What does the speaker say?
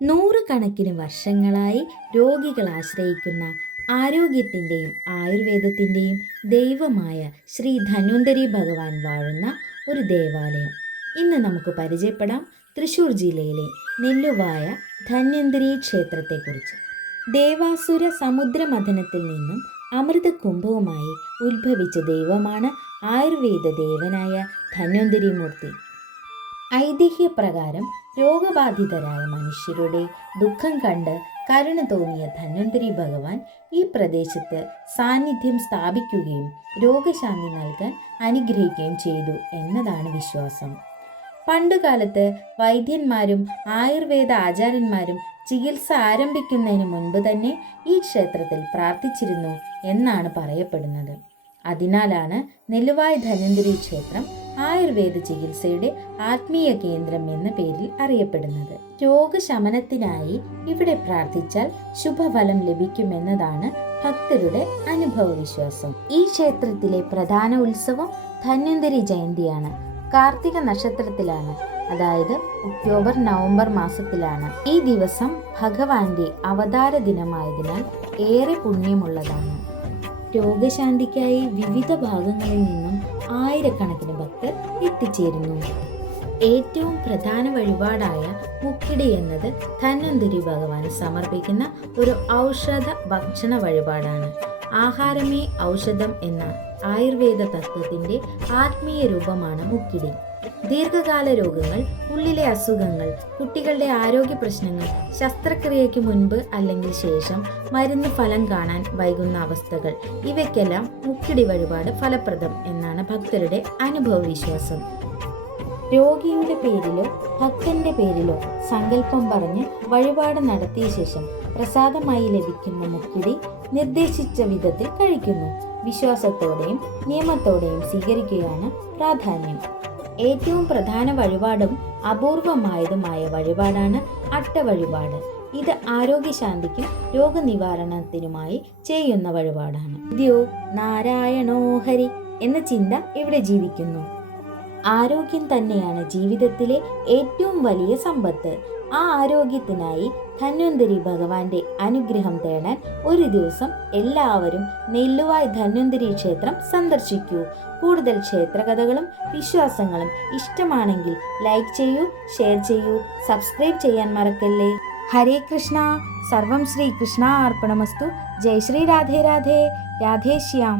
നൂറുകണക്കിന് വർഷങ്ങളായി രോഗികൾ ആശ്രയിക്കുന്ന ആരോഗ്യത്തിൻ്റെയും ആയുർവേദത്തിൻ്റെയും ദൈവമായ ശ്രീ ധന്വന്തരി ഭഗവാൻ വാഴുന്ന ഒരു ദേവാലയം ഇന്ന് നമുക്ക് പരിചയപ്പെടാം. തൃശ്ശൂർ ജില്ലയിലെ നെല്ലുവായ ധന്വന്തരി ക്ഷേത്രത്തെക്കുറിച്ച്. ദേവാസുര സമുദ്രമഥനത്തിൽ നിന്നും അമൃത കുംഭവുമായി ഉത്ഭവിച്ച ദൈവമാണ് ആയുർവേദ ദേവനായ ധന്വന്തരി മൂർത്തി. ഐതിഹ്യപ്രകാരം രോഗബാധിതരായ മനുഷ്യരുടെ ദുഃഖം കണ്ട് കരുണ തോന്നിയ ധന്വന്തരി ഭഗവാൻ ഈ പ്രദേശത്ത് സാന്നിധ്യം സ്ഥാപിക്കുകയും രോഗശാന്തി നൽകാൻ അനുഗ്രഹിക്കുകയും ചെയ്തു എന്നതാണ് വിശ്വാസം. പണ്ടുകാലത്ത് വൈദ്യന്മാരും ആയുർവേദ ആചാര്യന്മാരും ചികിത്സ ആരംഭിക്കുന്നതിന് മുൻപ് തന്നെ ഈ ക്ഷേത്രത്തിൽ പ്രാർത്ഥിച്ചിരുന്നു എന്നാണ് പറയപ്പെടുന്നത്. അതിനാലാണ് നെല്ലുവായ് ധന്വന്തരി ക്ഷേത്രം ആയുർവേദ ചികിത്സയുടെ ആത്മീയ കേന്ദ്രം എന്ന പേരിൽ അറിയപ്പെടുന്നത്. രോഗശമനത്തിനായി ഇവിടെ പ്രാർത്ഥിച്ചാൽ ശുഭഫലം ലഭിക്കുമെന്നതാണ് ഭക്തരുടെ അനുഭവ വിശ്വാസം. ഈ ക്ഷേത്രത്തിലെ പ്രധാന ഉത്സവം ധന്വന്തരി ജയന്തിയാണ്. കാർത്തിക നക്ഷത്രത്തിലാണ്, അതായത് ഒക്ടോബർ നവംബർ മാസത്തിലാണ്. ഈ ദിവസം ഭഗവാന്റെ അവതാര ദിനമായതിനാൽ ഏറെ പുണ്യമുള്ളതാണ്. രോഗശാന്തിക്കായി വിവിധ ഭാഗങ്ങളിൽ നിന്നും ആയിരക്കണക്കിന് ഭക്തർ എത്തിച്ചേരുന്നു. ഏറ്റവും പ്രധാന വഴിപാടായ മുക്കിടി എന്നത് ധന്വന്തരി ഭഗവാന് സമർപ്പിക്കുന്ന ഒരു ഔഷധ ഭക്ഷണ വഴിപാടാണ്. ആഹാരമേ ഔഷധം എന്ന ആയുർവേദ തത്വത്തിന്റെ ആത്മീയ രൂപമാണ് മുക്കിടി. ദീർഘകാല രോഗങ്ങൾ, ഉള്ളിലെ അസുഖങ്ങൾ, കുട്ടികളുടെ ആരോഗ്യ പ്രശ്നങ്ങൾ, ശസ്ത്രക്രിയയ്ക്ക് മുൻപ് അല്ലെങ്കിൽ ശേഷം മരുന്ന് ഫലം കാണാൻ വൈകുന്ന അവസ്ഥകൾ, ഇവയ്ക്കെല്ലാം മുക്കിടി വഴിപാട് ഫലപ്രദം എന്നാണ് ഭക്തരുടെ അനുഭവ വിശ്വാസം. രോഗിയുടെ പേരിലോ ഭക്തന്റെ പേരിലോ സങ്കല്പം പറഞ്ഞ് വഴിപാട് നടത്തിയ ശേഷം പ്രസാദമായി ലഭിക്കുന്ന മുക്കിടി നിർദ്ദേശിച്ച വിധത്തിൽ കഴിക്കുന്നു. വിശ്വാസത്തോടെയും നിയമത്തോടെയും സ്വീകരിക്കുകയാണ് പ്രാധാന്യം. ഏറ്റവും പ്രധാന വഴിപാടും അപൂർവമായതുമായ വഴിപാടാണ് അട്ടവഴിപാട്. ഇത് ആരോഗ്യശാന്തിക്കും രോഗനിവാരണത്തിനുമായി ചെയ്യുന്ന വഴിപാടാണ്. ദ്യോ നാരായണോ ഹരി എന്ന ചിന്ത ഇവിടെ ജീവിക്കുന്നു. ആരോഗ്യം തന്നെയാണ് ജീവിതത്തിലെ ഏറ്റവും വലിയ സമ്പത്ത്. ആ ആരോഗ്യത്തിനായി ധന്വന്തരി ഭഗവാന്റെ അനുഗ്രഹം തേടാൻ ഒരു ദിവസം എല്ലാവരും നെല്ലുവായ് ധന്വന്തരി ക്ഷേത്രം സന്ദർശിക്കൂ. കൂടുതൽ ക്ഷേത്രകഥകളും വിശ്വാസങ്ങളും ഇഷ്ടമാണെങ്കിൽ ലൈക്ക് ചെയ്യൂ, ഷെയർ ചെയ്യൂ, സബ്സ്ക്രൈബ് ചെയ്യാൻ മറക്കല്ലേ. ഹരേ കൃഷ്ണ. സർവം ശ്രീ കൃഷ്ണ അർപ്പണമസ്തു. ജയ് ശ്രീ രാധേ രാധേ. രാധേ ശ്യാം.